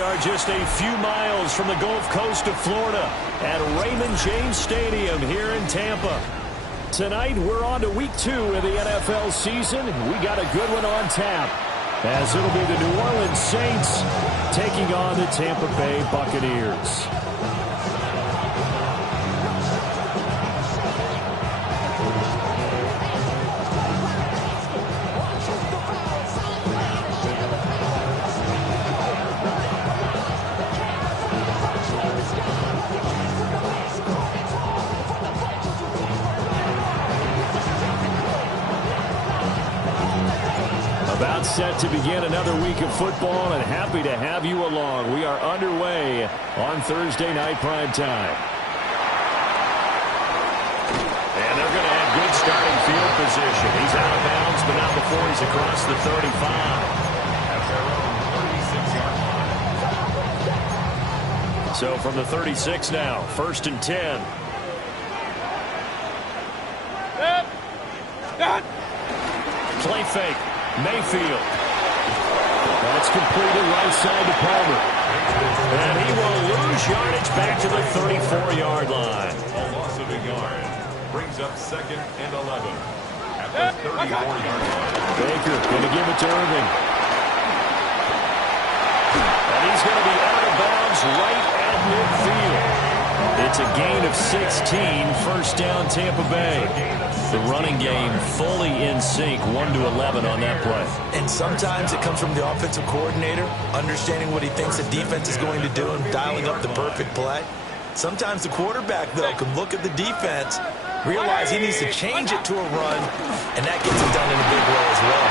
We are just a few miles from the Gulf Coast of Florida at Raymond James Stadium here in Tampa. Tonight, we're on to week 2 of the NFL season. We got a good one on tap, as it'll be the New Orleans Saints taking on the Tampa Bay Buccaneers. About set to begin another week of football, and happy to have you along. We are underway on Thursday night prime time. And they're going to have good starting field position. He's out of bounds, but not before he's across the 35. So from the 36 now, 1st and 10. Play fake. Mayfield. That's completed right side to Palmer. And he will lose yardage back to the 34-yard line. A loss of a yard. Brings up 2nd and 11. At the 34-yard line. Baker going to give it to Irving. And he's going to be out of bounds right at midfield. It's a gain of 16, first down Tampa Bay. The running game fully in sync, 1-11 on that play. And sometimes it comes from the offensive coordinator, understanding what he thinks the defense is going to do and dialing up the perfect play. Sometimes the quarterback, though, can look at the defense, realize he needs to change it to a run, and that gets it done in a big way as well.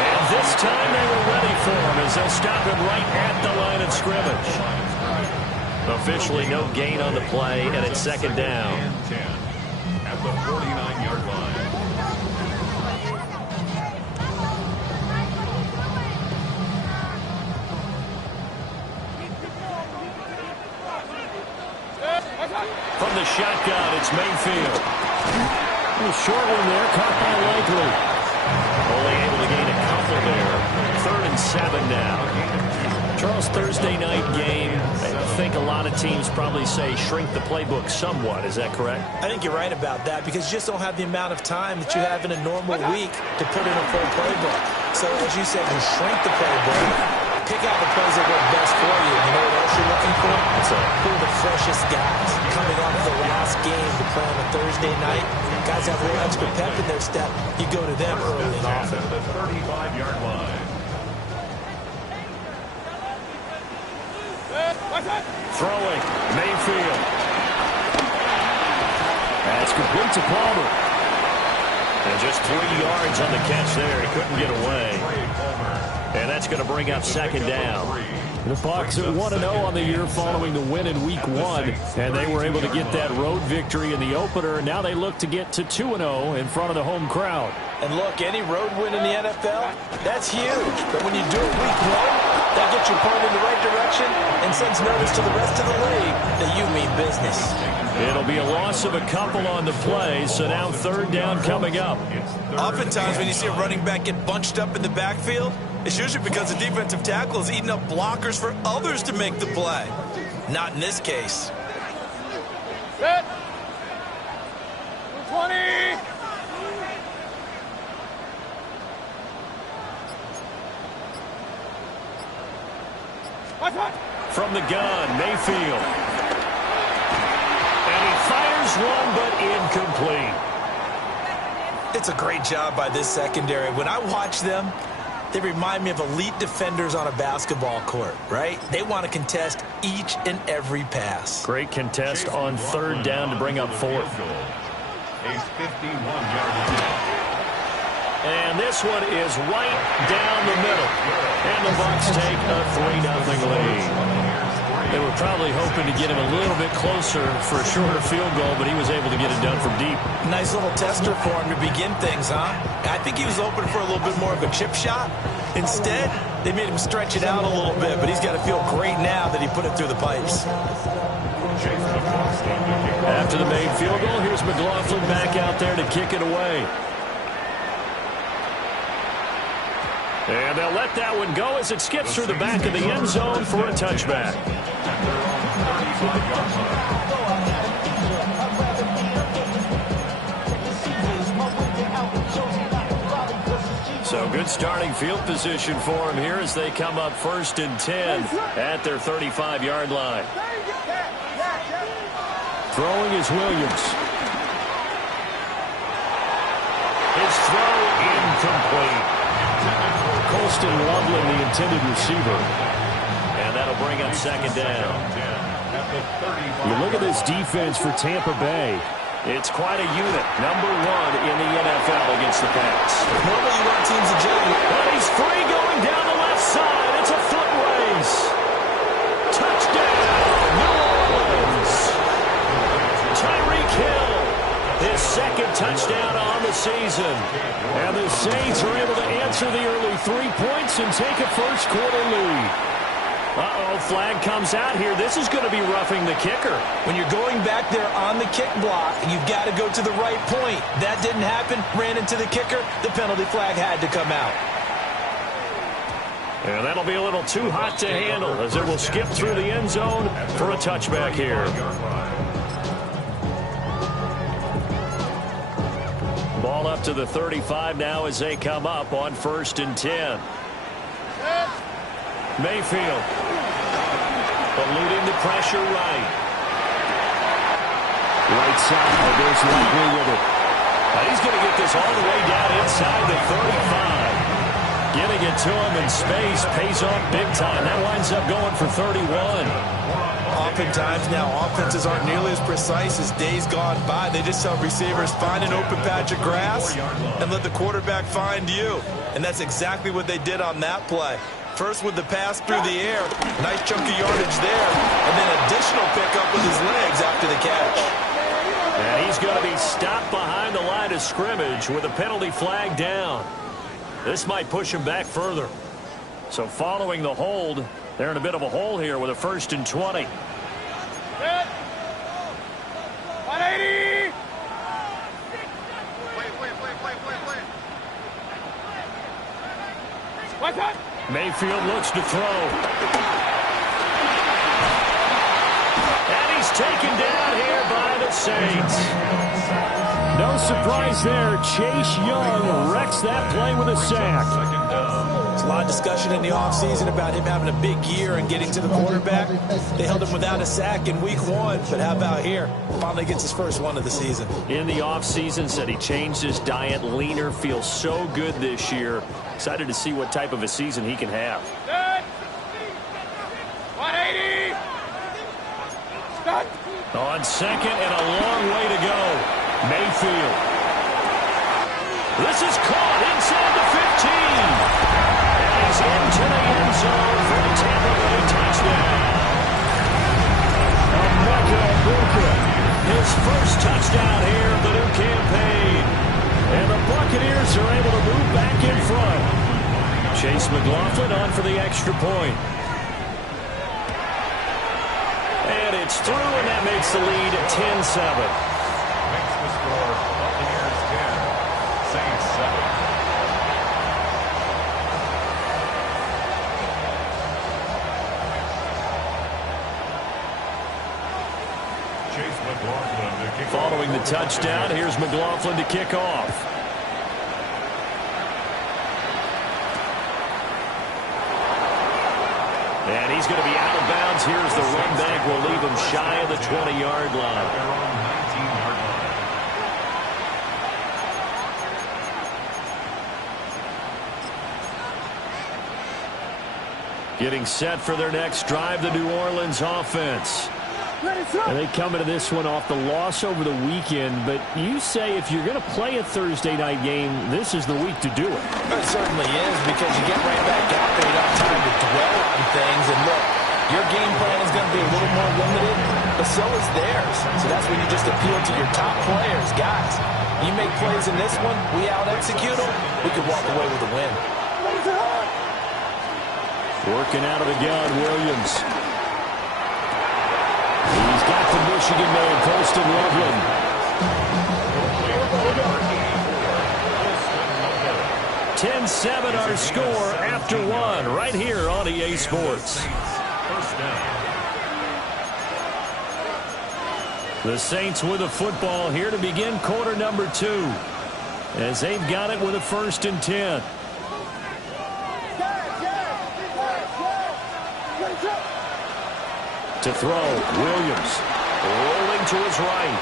And this time they were ready for him as they'll stop him right at the line of scrimmage. Officially no gain on the play, and it's 2nd down. At the 49-yard line. From the shotgun, it's Mayfield. A short one there, caught by Likely. Only able to gain a couple there. 3rd and 7 now. Charles, Thursday night game, I think a lot of teams probably say shrink the playbook somewhat. Is that correct? I think you're right about that because you just don't have the amount of time that you have in a normal week to put in a full playbook. So, as you said, you shrink the playbook, pick out the plays that work best for you. You know what else you're looking for? Who are the freshest guys coming off the last game to play on a Thursday night? Guys have a little extra pep in their step. You go to them early and often. At the 35-yard line. Throwing, Mayfield. That's complete to Palmer. And just 3 yards on the catch there. He couldn't get away. And that's going to bring up 2nd down. The Bucs are 1-0 on the year following the win in Week 1. And they were able to get that road victory in the opener. And now they look to get to 2-0 in front of the home crowd. And look, any road win in the NFL, that's huge. But when you do it Week 1, that gets your point in the right direction and sends notice to the rest of the league that you mean business. It'll be a loss of a couple on the play, so now 3rd down coming up. Oftentimes when you see a running back get bunched up in the backfield, it's usually because the defensive tackle is eating up blockers for others to make the play. Not in this case. Set. 20. From the gun, Mayfield. And he fires one, but incomplete. It's a great job by this secondary. When I watch them, they remind me of elite defenders on a basketball court, right? They want to contest each and every pass. Great contest on 3rd down to bring up 4th. A 51-yard. And this one is right down the middle. And the Bucs take a 3-0 lead. They were probably hoping to get him a little bit closer for a shorter field goal, but he was able to get it done from deep. Nice little tester for him to begin things, huh? I think he was open for a little bit more of a chip shot. Instead, they made him stretch it out a little bit, but he's got to feel great now that he put it through the pipes. After the made field goal, here's McLaughlin back out there to kick it away. And they'll let that one go as it skips through the back of the end zone for a touchback. So good starting field position for him here as they come up 1st and 10 at their 35-yard line. Throwing is Williams. His throw incomplete. Colston Loveland, the intended receiver. And that'll bring up 2nd down. You look at this defense for Tampa Bay. It's quite a unit. Number 1 in the NFL against the pass. Normally you want teams to juggle. But he's free going down the left side. It's a foot race. Touchdown, New Orleans. Tyreek Hill, his 2nd touchdown on the season. And the Saints are able to answer the early 3 points and take a first-quarter lead. Uh-oh, flag comes out here. This is going to be roughing the kicker. When you're going back there on the kick block, you've got to go to the right point. That didn't happen. Ran into the kicker. The penalty flag had to come out. And that'll be a little too hot to handle as it will skip through the end zone for a touchback here. Ball up to the 35 now as they come up on 1st and 10. Mayfield eluding the pressure right. Right side, there's Likely with it. He's going to get this all the way down inside the 35. Getting it to him in space pays off big time. That winds up going for 31. Oftentimes now, offenses aren't nearly as precise as days gone by. They just tell receivers, find an open patch of grass and let the quarterback find you. And that's exactly what they did on that play. First with the pass through the air, nice chunk of yardage there, and then additional pickup with his legs after the catch. And he's going to be stopped behind the line of scrimmage with a penalty flag down. This might push him back further. So following the hold, they're in a bit of a hole here with a 1st and 20. 180! What's that? Mayfield looks to throw. And he's taken down here by the Saints. No surprise there. Chase Young wrecks that play with a sack. There's a lot of discussion in the offseason about him having a big year and getting to the quarterback. They held him without a sack in week 1, but how about here? Finally gets his first one of the season. In the offseason, said he changed his diet, leaner, feels so good this year. Excited to see what type of a season he can have. 180! Start! On 2nd and a long way to go. Mayfield. This is caught inside the 15. And he's into the end zone for a Tampa Bay touchdown. Emeka Egbuka, his first touchdown here of the new campaign. And the Buccaneers are able to move back in front. Chase McLaughlin on for the extra point. And it's through, and that makes the lead at 10-7. Makes the score Buccaneers 10, Saints 7. Chase McLaughlin to kick Following the touchdown, here's McLaughlin to kick off. And he's going to be out of bounds. Here's the run back. Will leave him shy of the 20-yard line. their own 19-yard line. Getting set for their next drive, the New Orleans offense. And they come into this one off the loss over the weekend, but you say if you're going to play a Thursday night game, this is the week to do it. It certainly is, because you get right back out there, you don't have time to dwell on things. And look, your game plan is going to be a little more limited, but so is theirs. So that's when you just appeal to your top players. Guys, you make plays in this one, we out-execute them, we could walk away with a win. Working out of the gun, Williams. He's got the Michigan man, Colston Loveland. 10-7 our score after one right here on EA Sports. First down. The Saints with the football here to begin quarter number 2 as they've got it with a 1st and 10. To throw, Williams rolling to his right.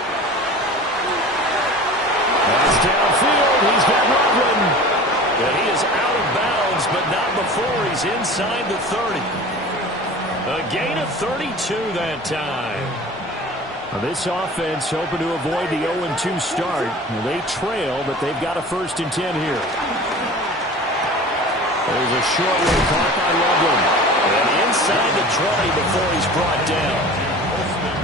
That's downfield. He's got Loveland. And he is out of bounds, but not before he's inside the 30. A gain of 32 that time. Now this offense hoping to avoid the 0-2 start. They trail, but they've got a 1st and 10 here. There's a short one caught by Loveland. And inside the 20 before he's brought down.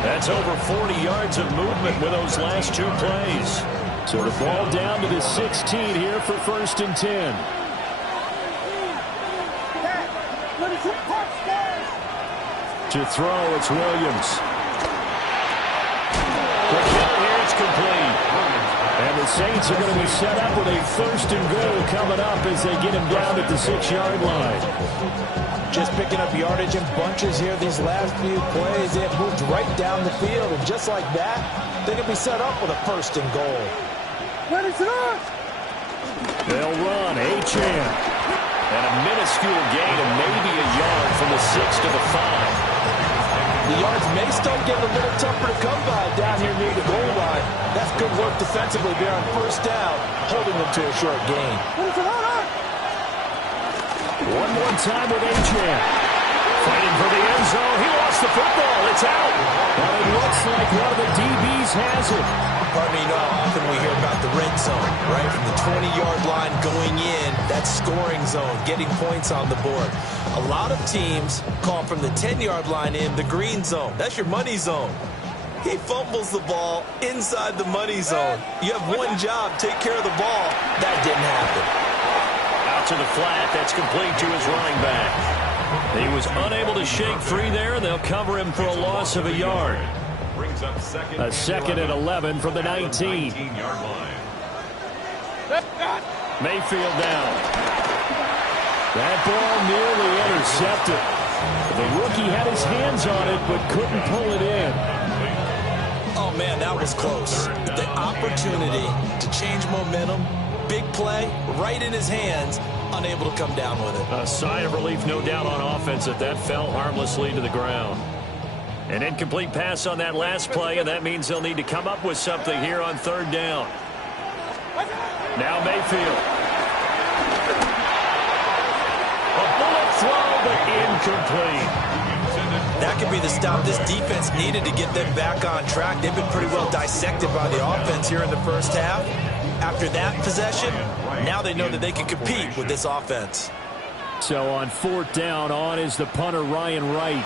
That's over 40 yards of movement with those last 2 plays. So the ball down to the 16 here for 1st and 10. To throw, it's Williams. Quick hit here, it's complete. And the Saints are going to be set up with a 1st and goal coming up as they get him down at the 6-yard line. Just picking up yardage in bunches here these last few plays. They have moved right down the field, and just like that, they can be set up with a 1st and goal. They'll run, Achane. And a minuscule gain of maybe a yard from the 6 to the 5. The yards may start getting a little tougher to come by down here near the goal line. That's good work defensively there on 1st down, holding them to a short gain. One more time with Achane. Fighting for the end zone. He lost the football. It's out. And it looks like one of the DBs has it. Pardon me, you know how often we hear about the red zone, right? From the 20-yard line going in, that scoring zone, getting points on the board. A lot of teams call from the 10-yard line in the green zone. That's your money zone. He fumbles the ball inside the money zone. You have one job, take care of the ball. That didn't happen. Out to the flat. That's complete to his running back. He was unable to shake free there. They'll cover him for a loss of a yard. Brings up second. A 2nd and 11 from the 19. 19-yard line. Mayfield down. That ball nearly intercepted. The rookie had his hands on it but couldn't pull it in. Oh, man, that was close. The opportunity to change momentum, big play, right in his hands, unable to come down with it. A sigh of relief, no doubt, on offense that fell harmlessly to the ground. An incomplete pass on that last play, and that means they'll need to come up with something here on 3rd down. Now Mayfield. A bullet throw, but incomplete. That could be the stop this defense needed to get them back on track. They've been pretty well dissected by the offense here in the 1st half. After that possession, now they know that they can compete with this offense. So on 4th down, on is the punter, Ryan Wright.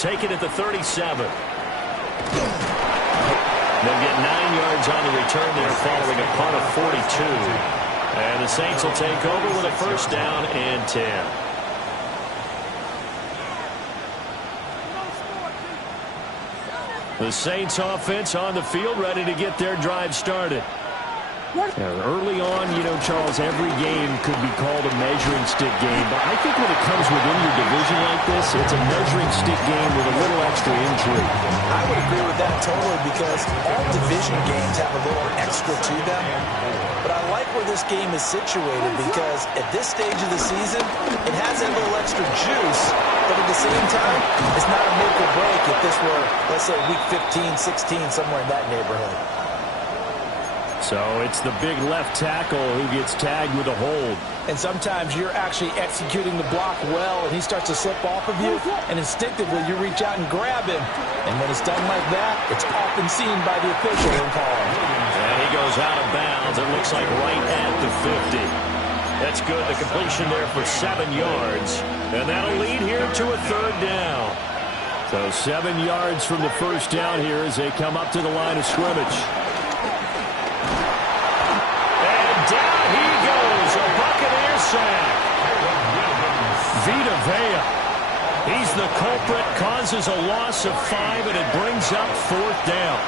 Take it at the 37. They'll get 9 yards on the return there following a punt of 42. And the Saints will take over with a 1st down and 10. The Saints offense on the field ready to get their drive started. Early on, Charles, every game could be called a measuring stick game. But I think when it comes within your division like this, it's a measuring stick game with a little extra intrigue. I would agree with that totally because all division games have a little extra to them. But I like where this game is situated because at this stage of the season, it has that little extra juice. But at the same time, it's not a make or break if this were, let's say, week 15, 16, somewhere in that neighborhood. So it's the big left tackle who gets tagged with a hold. And sometimes you're actually executing the block well, and he starts to slip off of you, and instinctively you reach out and grab him. And when it's done like that, it's often seen by the official in calling. And he goes out of bounds. It looks like right at the 50. That's good. The completion there for 7 yards. And that'll lead here to a 3rd down. So 7 yards from the 1st down here as they come up to the line of scrimmage. Down he goes, a Buccaneer sack. Vita Vea. He's the culprit, causes a loss of 5, and it brings up 4th down.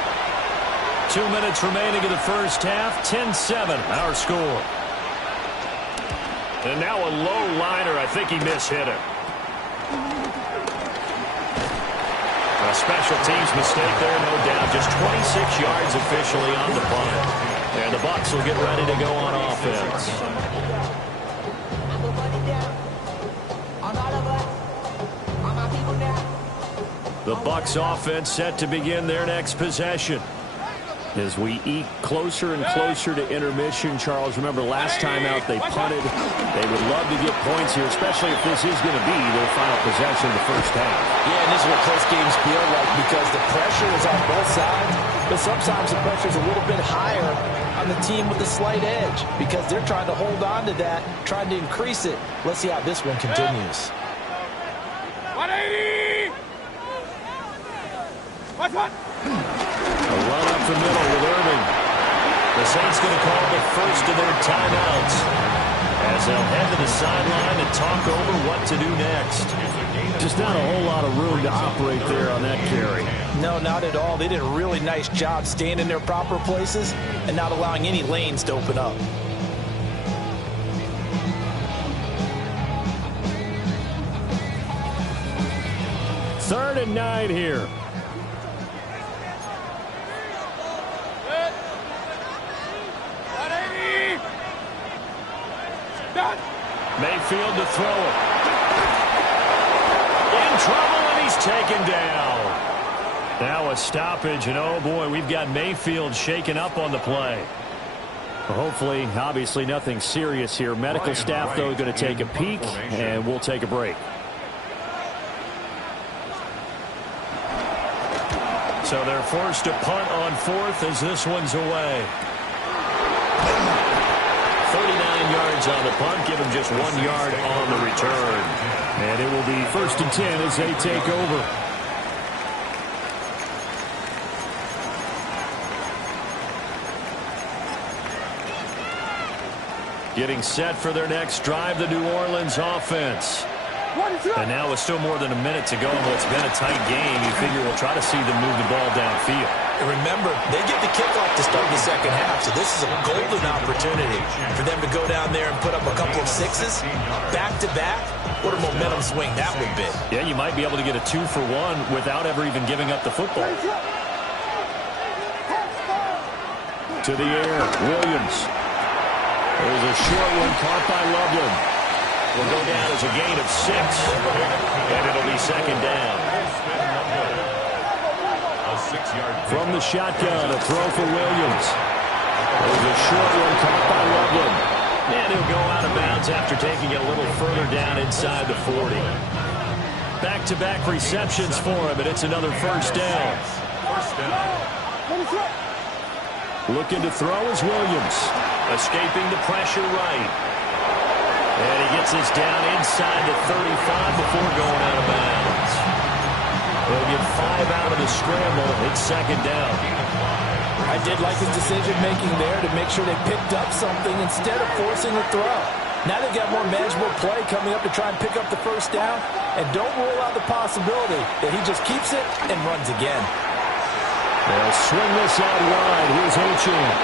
2 minutes remaining in the first half. 10-7, our score. And now a low liner. I think he mishit it. A special teams mistake there, no doubt. Just 26 yards officially on the punt. And the Bucs will get ready to go on offense. The Bucs offense set to begin their next possession. As we eat closer and closer to intermission, Charles, remember last time out they punted. They would love to get points here, especially if this is going to be their final possession of the first half. Yeah, and this is what close games feel like because the pressure is on both sides, but sometimes the pressure is a little bit higher on the team with the slight edge because they're trying to hold on to that, trying to increase it. Let's see how this one continues. 180! What's what? A run up the middle with Irving. The Saints going to call the first of their timeouts as they'll head to the sideline and talk over what to do next. Just not a whole lot of room to operate there on that carry. No, not at all. They did a really nice job staying in their proper places and not allowing any lanes to open up. Third and 9 here. Mayfield to throw it. In trouble, and he's taken down. Now a stoppage, and oh boy, we've got Mayfield shaken up on the play. Well, hopefully, obviously nothing serious here. Medical staff, though, going to take a peek, and we'll take a break. So they're forced to punt on fourth as this one's away. 39 yards on the punt, give him just 1 yard on the return. And it will be 1st and 10 as they take over. Getting set for their next drive, the New Orleans offense. And now with still more than a minute to go in what's been a tight game, you figure we'll try to see them move the ball downfield. And remember, they get the kickoff to start the second half, so this is a golden opportunity for them to go down there and put up a couple of sixes back-to-back. What a momentum swing that would be. Yeah, you might be able to get a 2-for-1 without ever even giving up the football. To the air, Williams. There's a short one caught by Loveland. Will go down as a gain of 6, and it'll be second down. From the shotgun, a throw for Williams. There's a short one caught by Loveland. And he'll go out of bounds after taking it a little further down inside the 40. Back-to-back receptions for him, and it's another first down. Looking to throw is Williams. Escaping the pressure right. And he gets this down inside the 35 before going out of bounds. They'll get 5 out of the scramble. It's second down. I did like his decision-making there to make sure they picked up something instead of forcing a throw. Now they've got more manageable play coming up to try and pick up the first down. And don't rule out the possibility that he just keeps it and runs again. They'll swing this out wide. Here's Achane.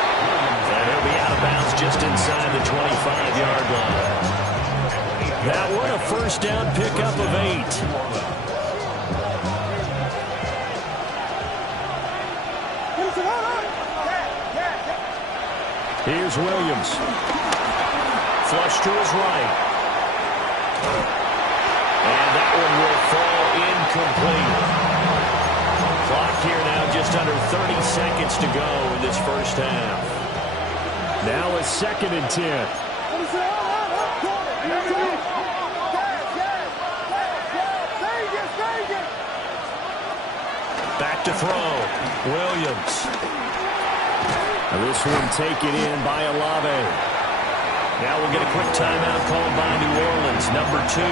And he'll be out of bounds just inside the 25-yard line. That one a first down pickup of 8. Here's Williams. Flush to his right. And that one will fall incomplete. Clock here now just under 30 seconds to go in this first half. Now a 2nd and 10. Back to throw. Williams. And this one taken in by Olave. Now we'll get a quick timeout called by New Orleans, number 2.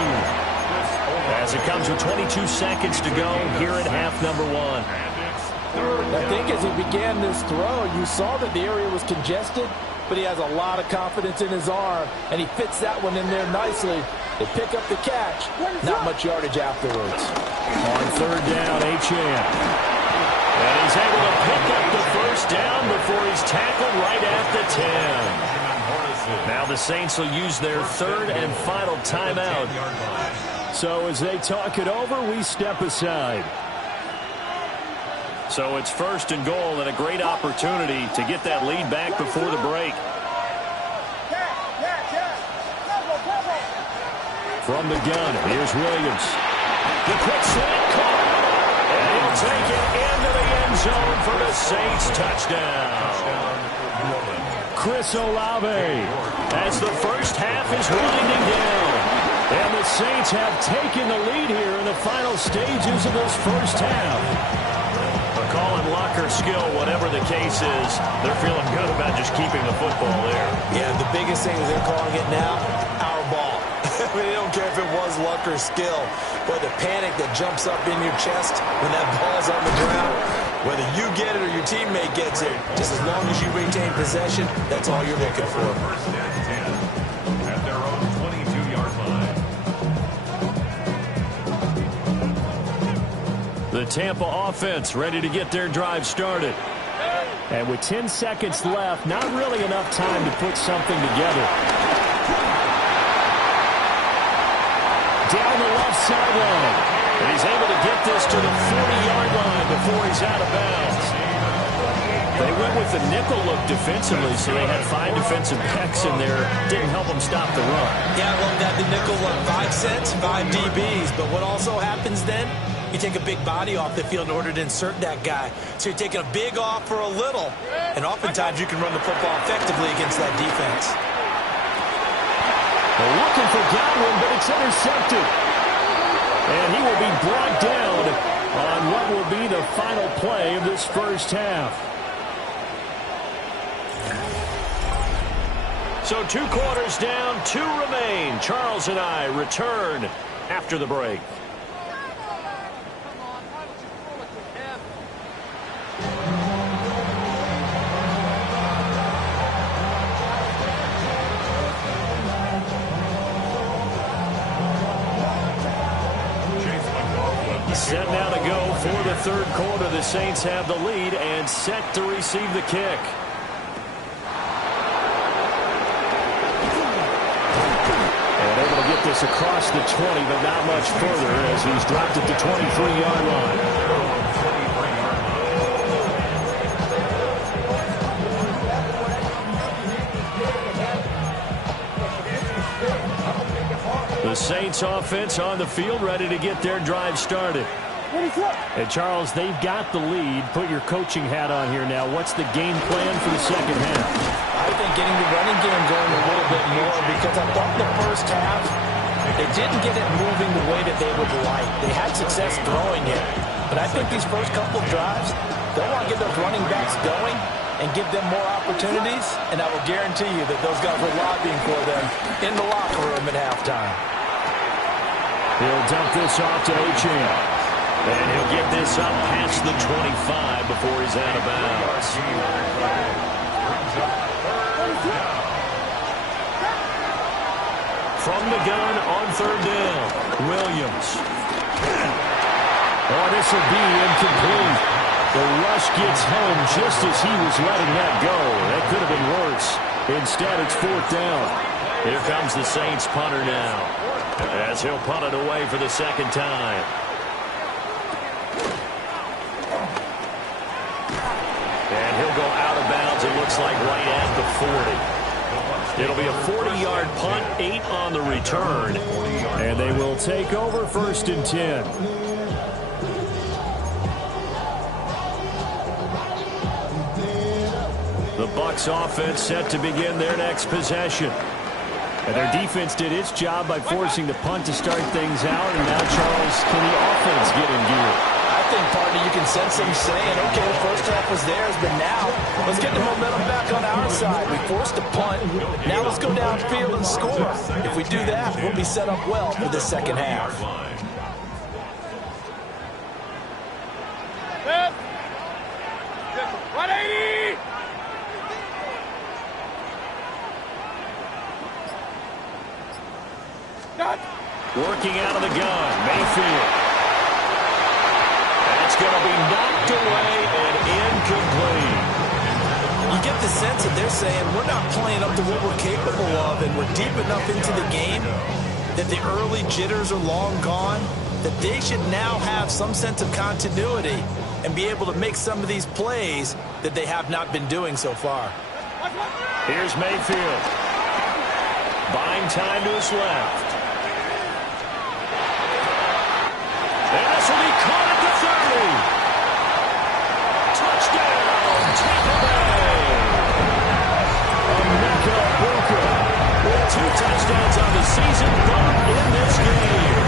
As it comes with 22 seconds to go here at half number 1. I think as he began this throw, you saw that the area was congested, but he has a lot of confidence in his arm, and he fits that one in there nicely. They pick up the catch, not much yardage afterwards. On 3rd down, Achane. And he's able to pick up the first down before he's tackled right at the 10. Now the Saints will use their third and final timeout. So as they talk it over, we step aside. So it's first and goal and a great opportunity to get that lead back before the break. From the gun, here's Williams. The quick slant caught. And he'll take it into the end zone for the Saints touchdown. Chris Olave. As the first half is winding down. And the Saints have taken the lead here in the final stages of this first half. Calling luck or skill, whatever the case is, they're feeling good about just keeping the football there. Yeah, the biggest thing is they're calling it now, our ball. I mean, they don't care if it was luck or skill, but the panic that jumps up in your chest when that ball's on the ground, whether you get it or your teammate gets it, just as long as you retain possession, that's all you're looking for. First and 10 at their own 22-yard line. The Tampa offense ready to get their drive started. And with 10 seconds left, not really enough time to put something together. Down the left sideline. And he's able to get this to the 40-yard line before he's out of bounds. They went with the nickel look defensively, so they had 5 defensive backs in there. Didn't help them stop the run. Yeah, I love that. The nickel look, 5 cents, 5 DBs. But what also happens then, you take a big body off the field in order to insert that guy. So you're taking a big off for a little. And oftentimes you can run the football effectively against that defense. They're looking for Godwin, but it's intercepted. And he will be brought down on what will be the final play of this first half. So 2 quarters down, 2 remain. Charles and I return after the break. Set now to go for the third quarter. The Saints have the lead and set to receive the kick. And able to get this across the 20, but not much further as he's dropped it to 23-yard line. The Saints offense on the field ready to get their drive started. And Charles, they've got the lead. Put your coaching hat on here now. What's the game plan for the second half? I think getting the running game going a little bit more, because I thought the first half, they didn't get it moving the way that they would like. They had success throwing it. But I think these first couple of drives, they'll want to get those running backs going and give them more opportunities. And I will guarantee you that those guys were lobbying for them in the locker room at halftime. He'll dump this off to Achane. And he'll get this up past the 25 before he's out of bounds. From the gun on third down, Williams. Oh, this will be incomplete. The rush gets home just as he was letting that go. That could have been worse. Instead, it's fourth down. Here comes the Saints punter now, as he'll punt it away for the second time. And he'll go out of bounds, it looks like right at the 40. It'll be a 40-yard punt, 8 on the return. And they will take over first and 10. The Bucs offense set to begin their next possession. And their defense did its job by forcing the punt to start things out. And now, Charles, can the offense get in gear? I think, partner, you can sense them saying, okay, the first half was theirs, but now let's get the momentum back on our side. We forced a punt. Now let's go downfield and score. If we do that, we'll be set up well for the second half. 180! Working out of the gun, Mayfield. That's going to be knocked away sense that they're saying we're not playing up to what we're capable of, and we're deep enough into the game that the early jitters are long gone, that they should now have some sense of continuity and be able to make some of these plays that they have not been doing so far. Here's Mayfield. Buying time to his left. And this will be caught at the 30. Touchdown, Tampa Bay. Emeka Egbuka with 2 touchdowns on the season, both in this game.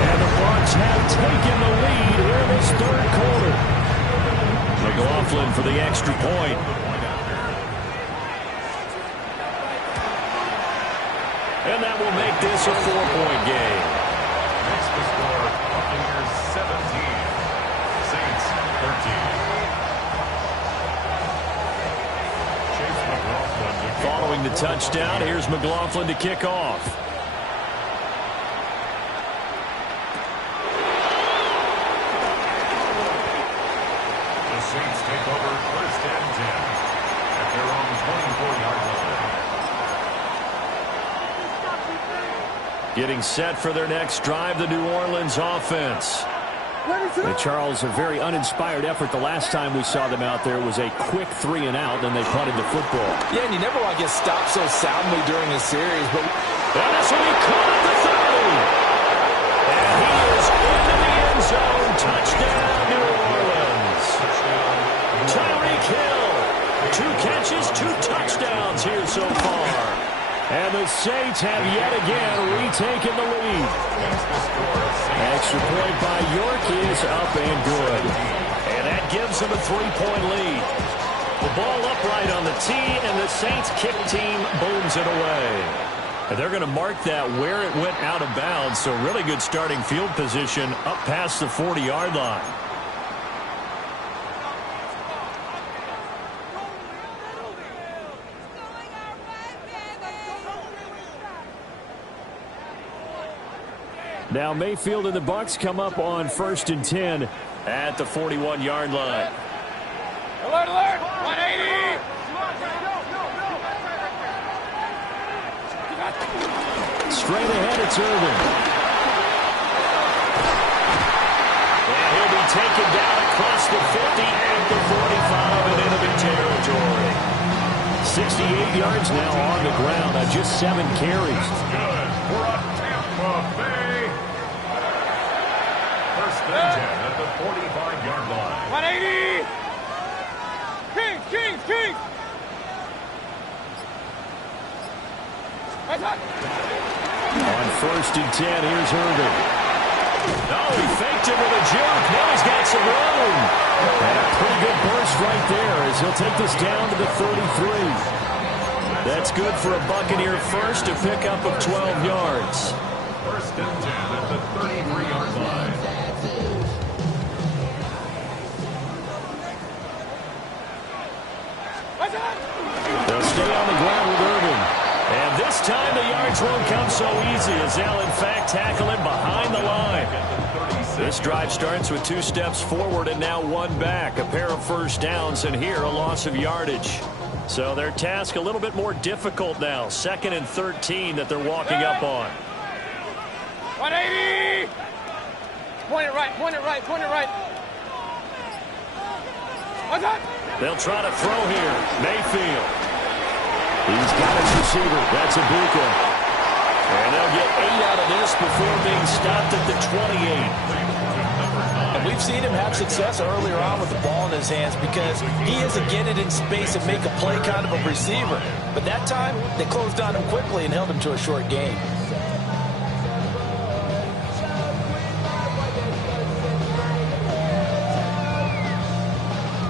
And the Bucs have taken the lead here in this third quarter. McLaughlin for the extra point. And that will make this a 4-point game. Next to score, Buccaneers 17, Saints 13. Chase McLaughlin to kick Following the off. touchdown, here's McLaughlin to kick off. The Saints take over first and 10 at their own 24-yard line. Getting set for their next drive, the New Orleans offense. And Charles, a very uninspired effort. The last time we saw them out there was a quick 3-and-out, then they punted the football. Yeah, and you never want to get stopped so soundly during a series, but And this will be caught at the 30. And he is into the end zone. Touchdown, New Orleans. Tyreek Hill. 2 catches, 2 touchdowns here so far. And the Saints have yet again retaken the lead. Extra point by York is up and good. And that gives them a 3-point lead. The ball upright on the tee, and the Saints kick team booms it away. And they're going to mark that where it went out of bounds, so really good starting field position up past the 40-yard line. Now Mayfield and the Bucs come up on 1st and 10 at the 41-yard line. Alert, alert! 180! Straight ahead, it's Irvin. And he'll be taken down across the 50 at the 45 and enemy territory. 68 yards now on the ground on just 7 carries. Good for a Tampa Bay. First and 10 at the 45-yard line. 180! Kings, Kings, Kings! Right, On 1st and 10, here's Irvin. Oh, he faked it with a juke. Now he's got some room. And a pretty good burst right there as he'll take this down to the 33. That's good for a Buccaneer first, a pickup of 12 yards. First and 10 at the 33-yard line. They'll stay on the ground with Irvin. And this time the yards won't come so easy as they'll in fact tackle him behind the line. This drive starts with 2 steps forward and now 1 back. A pair of first downs, and here a loss of yardage. So their task a little bit more difficult now. 2nd and 13 that they're walking up on. 180! Point it right, point it right, point it right. What's that? They'll try to throw here. Mayfield. He's got his receiver. That's Egbuka. And they'll get 8 out of this before being stopped at the 28. and we've seen him have success earlier on with the ball in his hands because he is a get it in space and make a play kind of a receiver. But that time, they closed on him quickly and held him to a short gain.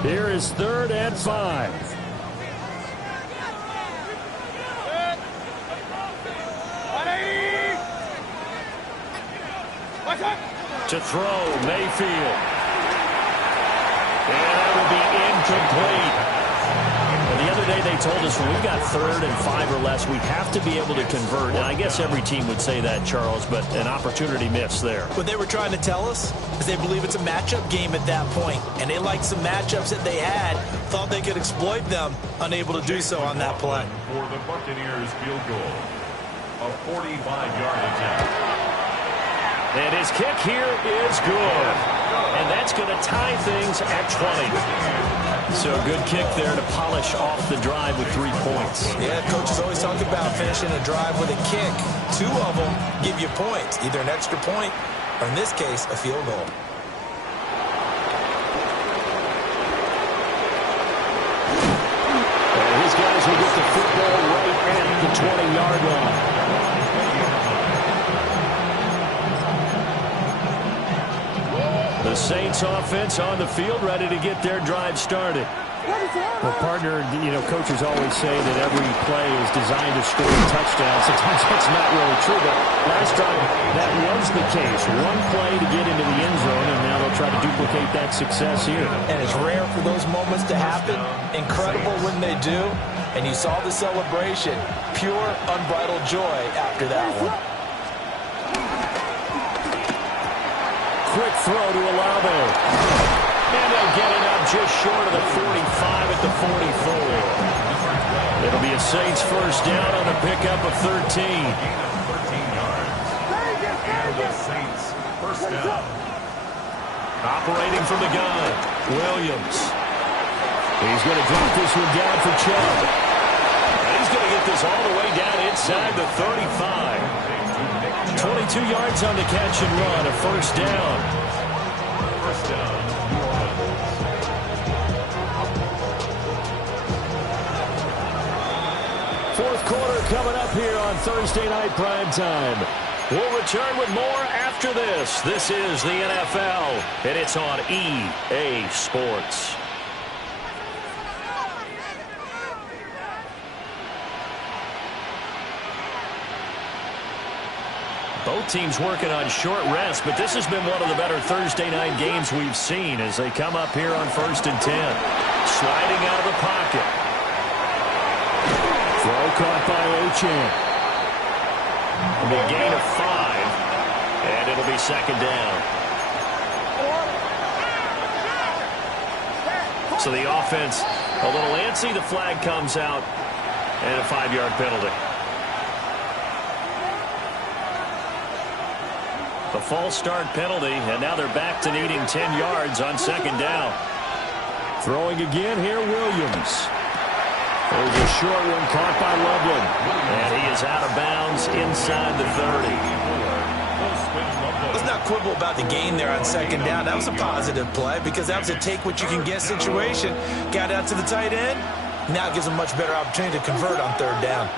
Here is 3rd and 5. To throw, Mayfield. And that will be incomplete. And the other today, they told us when we've got 3rd and 5 or less, we have to be able to convert. And I guess every team would say that, Charles, but an opportunity missed there. What they were trying to tell us is they believe it's a matchup game at that point, and they liked some matchups that they had, thought they could exploit them, unable to do so on that play. For the Buccaneers field goal, a 45-yard attempt. And his kick here is good. And that's going to tie things at 20. So a good kick there to polish off the drive with 3 points. Yeah, coaches always talk about finishing a drive with a kick. 2 of them give you points, either an extra point or, in this case, a field goal. And these guys will get the football right at the 20-yard line. The Saints offense on the field, ready to get their drive started. Well, partner, coaches always say that every play is designed to score a touchdown. Sometimes that's not really true, but last time that was the case. 1 play to get into the end zone, and now they'll try to duplicate that success here. And it's rare for those moments to happen. Incredible when they do. And you saw the celebration. Pure, unbridled joy after that one. Quick throw to Olave. And they'll get it up just short of the 45 at the 44. It'll be a Saints first down on a pickup of 13. 13 yards. And the Saints first down. Operating from the gun, Williams. He's going to drop this one down for Chubb. And he's going to get this all the way down inside the 35. 22 yards on the catch and run, a first down. First down, New Orleans. Fourth quarter coming up here on Thursday Night Primetime. We'll return with more after this. This is the NFL, and it's on EA Sports. Both teams working on short rest, but this has been one of the better Thursday night games we've seen as they come up here on 1st and 10. Sliding out of the pocket. Throw caught by Achane. A gain of 5, and it'll be second down. So the offense a little antsy. The flag comes out, and a 5-yard penalty. The false start penalty, and now they're back to needing 10 yards on second down. Throwing again here, Williams. There's a short one caught by Loveland. And he is out of bounds inside the 30. Let's not quibble about the gain there on second down. That was a positive play because that was a take-what-you-can-get situation. Got out to the tight end. Now it gives them a much better opportunity to convert on third down.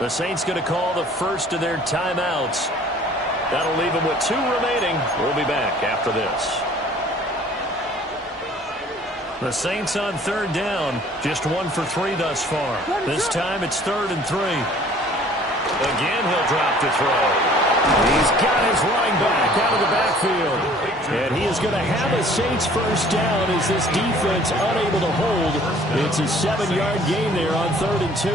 The Saints going to call the first of their timeouts. That'll leave them with 2 remaining. We'll be back after this. The Saints on third down, just 1 for 3 thus far. This time it's 3rd and 3. Again, he'll drop the throw. He's got his running back out of the backfield. And he is going to have a Saints first down as this defense unable to hold. It's a 7-yard gain there on 3rd and 2.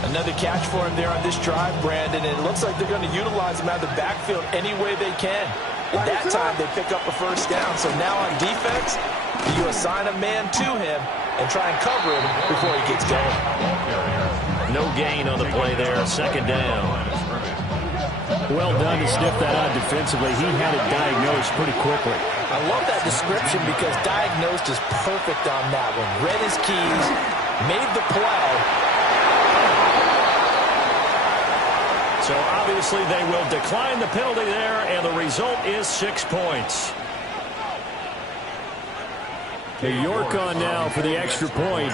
Another catch for him there on this drive, Brandon, and it looks like they're going to utilize him out of the backfield any way they can. At that time, they pick up a first down. So now on defense, you assign a man to him and try and cover him before he gets going. No gain on the play there, second down. Well done to sniff that out defensively. He had it diagnosed pretty quickly. I love that description because diagnosed is perfect on that one. Read his keys, made the play. So obviously they will decline the penalty there, and the result is 6 points. York on now for the extra point.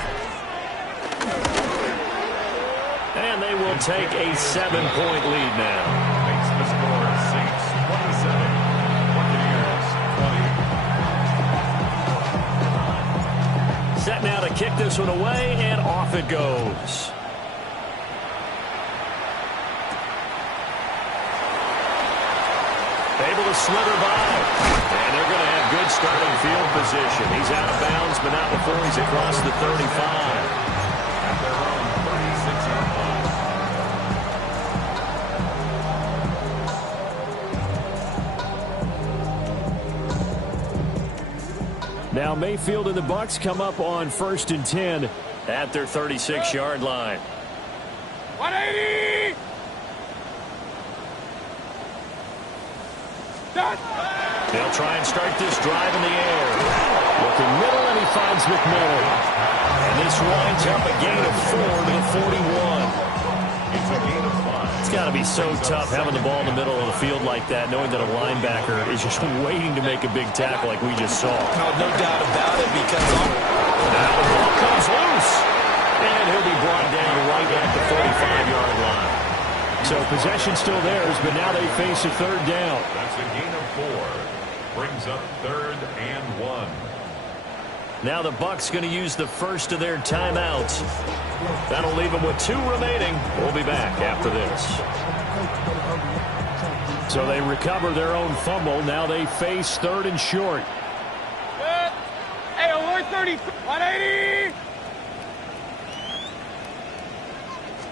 And they will take a 7-point lead now. Makes the score Saints 27, Buccaneers 20. Set now to kick this one away, and off it goes. Able to slither by. And they're going to have good starting field position. He's out of bounds, but not before he's across the 35. At their own 36-yard line. Now Mayfield and the Bucs come up on 1st and 10 at their 36-yard line. 180! Done! They'll try and start this drive in the air. Looking middle, and he finds McMillan. And this winds up a gain of 4 to the 41. It's a gain of 5. It's got to be so tough having the ball in the middle of the field like that, knowing that a linebacker is just waiting to make a big tackle like we just saw. No doubt about it, because now the ball comes loose. And he'll be brought down right at the 45-yard line. So possession still theirs, but now they face a 3rd down. That's a gain of 4. Brings up 3rd and 1. Now the Bucs going to use the first of their timeouts. That'll leave them with 2 remaining. We'll be back after this. So they recover their own fumble. Now they face 3rd and short. Good. Hey, alert 30. 180!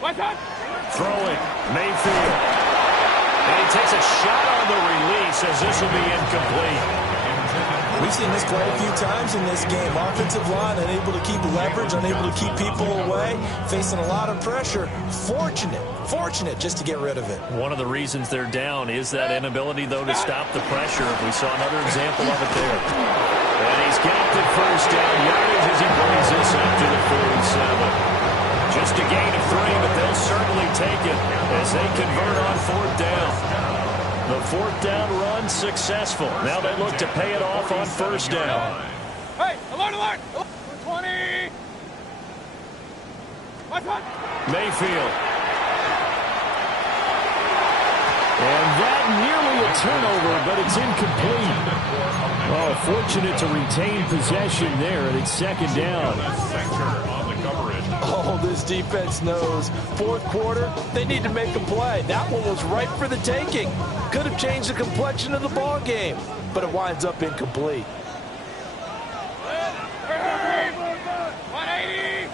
What's up? Throwing, Mayfield. And he takes a shot on the release as this will be incomplete. we've seen this quite a few times in this game. Offensive line unable to keep leverage, unable to keep people away, facing a lot of pressure. Fortunate just to get rid of it. One of the reasons they're down is that inability, though, to stop the pressure. We saw another example of it there. And he's got the first down yardage as he brings this up to the 47. Just a gain of 3, but they'll certainly take it as they convert on 4th down. The 4th down run successful. Now they look to pay it off on 1st down. Hey, alert! 20! What's up? Mayfield. And that nearly a turnover, but it's incomplete. Oh, fortunate to retain possession there, and it's 2nd down. Oh, this defense knows. 4th quarter, they need to make a play. That one was ripe for the taking. Could have changed the complexion of the ball game, but it winds up incomplete. 180!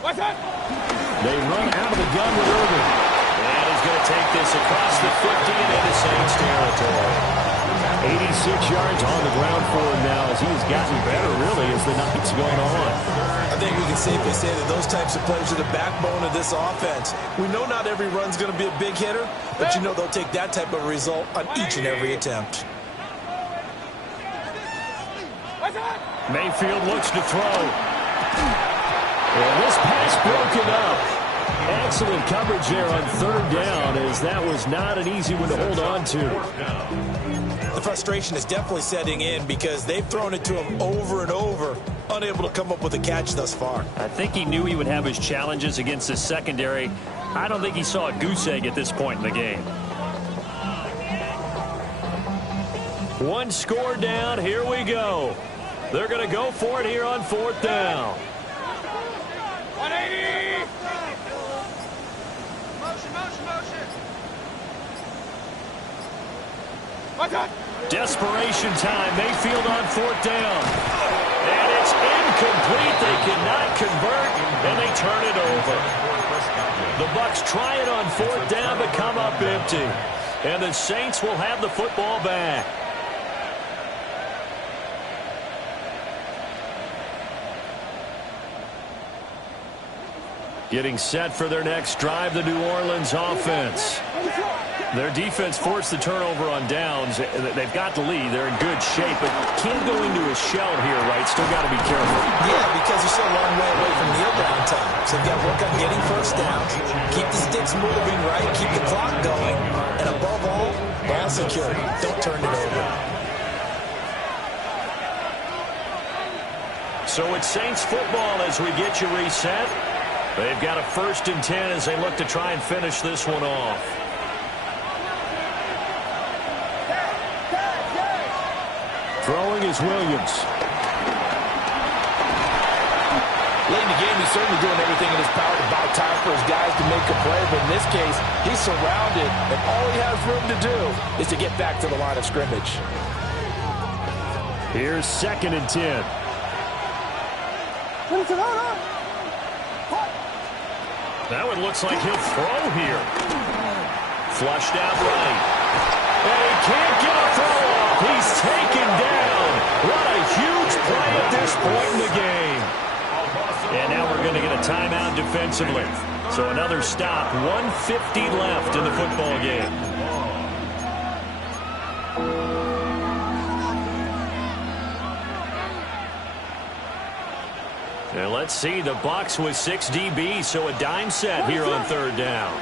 What's up? They run out of the gun with Irvin. And he's going to take this across the 50 and into Saints territory. 86 yards on the ground for him now as he has gotten better, really, as the night's gone on. I think we can safely say that those types of plays are the backbone of this offense. We know not every run's going to be a big hitter, but you know they'll take that type of result on each and every attempt. Mayfield looks to throw. And this pass broken up. Excellent coverage there on 3rd down, as that was not an easy one to hold on to. The frustration is definitely setting in because they've thrown it to him over and over, unable to come up with a catch thus far. I think he knew he would have his challenges against his secondary. I don't think he saw a goose egg at this point in the game. 1 score down. Here we go. They're going to go for it here on 4th down. 180! Motion. What's up? Desperation time. Mayfield on 4th down. And it's incomplete. They cannot convert, and they turn it over. The Bucs try it on 4th down, but come up empty. And the Saints will have the football back. Getting set for their next drive, the New Orleans offense. Their defense forced the turnover on downs. They've got the lead. They're in good shape, but can't go into a shell here, right? Still got to be careful. Yeah, because they're still a long way away from kneel down time. So they've got to work on getting 1st downs, keep the sticks moving right, keep the clock going, and above all, ball security. Don't turn it over. So it's Saints football as we get you reset. They've got a 1st and 10 as they look to try and finish this one off. Throwing is Williams. Late in the game, he's certainly doing everything in his power to buy time for his guys to make a play. But in this case, he's surrounded, and all he has room to do is to get back to the line of scrimmage. Here's 2nd and 10. Now it looks like he'll throw here. Flushed out right. And he can't get a throw off. He's taken down. What a huge play at this point in the game. And now we're going to get a timeout defensively. So another stop. 1:50 left in the football game. And let's see, the Bucs with 6 DBs, so a dime set here on 3rd down.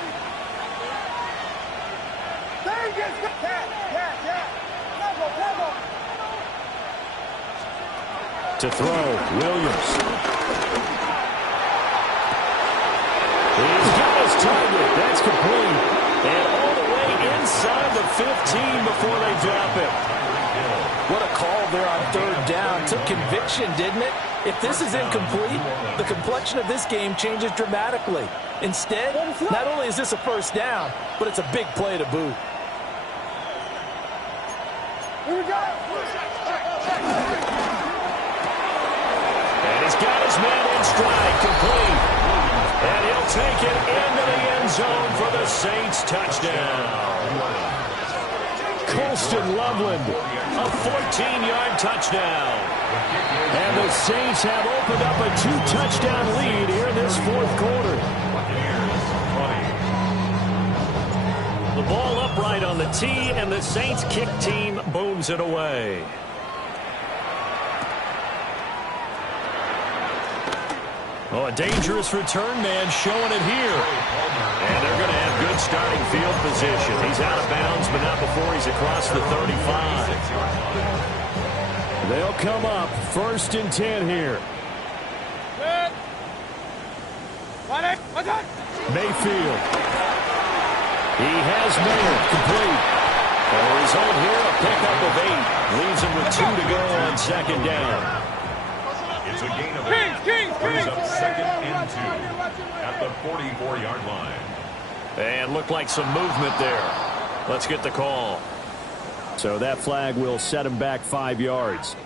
To throw, Williams. He's got his target. That's complete. And all the way inside the 15 before they drop him. What a call there on 3rd down. Took conviction, didn't it? If this is incomplete, the complexion of this game changes dramatically. Instead, not only is this a 1st down, but it's a big play to boot. And he's got his man in stride, complete. And he'll take it into the end zone for the Saints touchdown. Colston Loveland. A 14-yard touchdown. And the Saints have opened up a 2-touchdown lead here in this 4th quarter. The ball upright on the tee, and the Saints kick team booms it away. Oh, a dangerous return man showing it here. And they're going to have good starting field position. He's out of bounds, but not before he's across the 35. They'll come up 1st and 10 here. Good. Mayfield. He has Mayer complete. And the result here, a pickup of 8. Leaves him with 2 to go on 2nd down. It's a gain of 8. Brings up 2nd and 2 at the 44-yard line. And looked like some movement there. Let's get the call. So that flag will set him back 5 yards.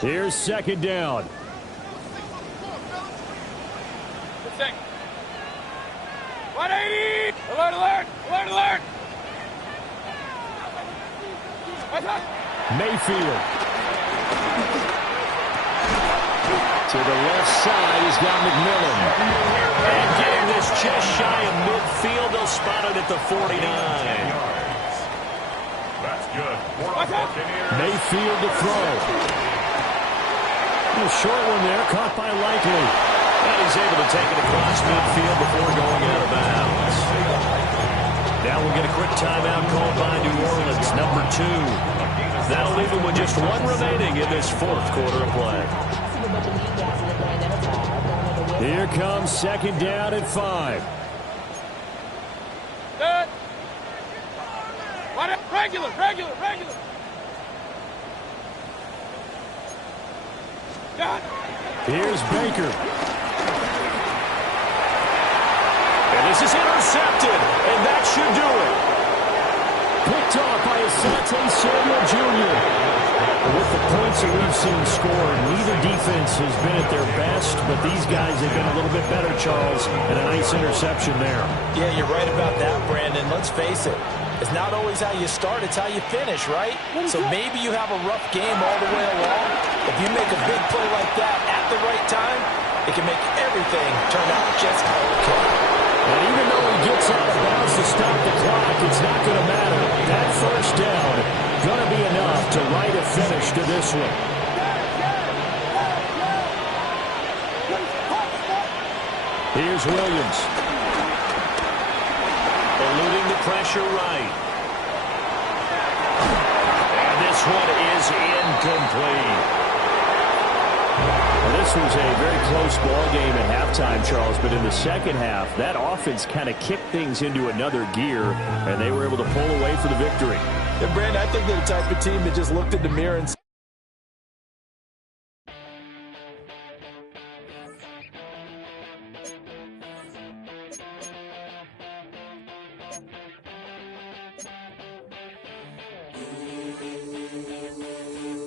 Here's 2nd down. 180! Alert, alert! Alert, alert! Mayfield. To the left side, he's got McMillan. And getting this just shy of midfield, they'll spot it at the 49. That's good. Mayfield to throw. A short one there, caught by Likely. And he's able to take it across midfield before going out of bounds. Now we'll get a quick timeout called by New Orleans, number 2. That'll leave him with just 1 remaining in this 4th quarter of play. Here comes 2nd down at 5. Good. Regular. Done. Here's Baker. And this is intercepted, and that should do it. Picked off by Asante Samuel Jr. With the points that we've seen scored, neither defense has been at their best, but these guys have been a little bit better, Charles, and a nice interception there. Yeah, you're right about that, Brandon. Let's face it. It's not always how you start, it's how you finish, right? So maybe you have a rough game all the way along. If you make a big play like that at the right time, it can make everything turn out just okay. And even though he gets out of bounds to stop the clock, it's not going to matter. That 1st down going to be enough to write a finish to this one. Here's Williams. Eluding the pressure right. And this one is incomplete. Well, this was a very close ball game at halftime, Charles, but in the second half, that offense kind of kicked things into another gear, and they were able to pull away for the victory. And Brandon, I think they're the type of team that just looked in the mirror and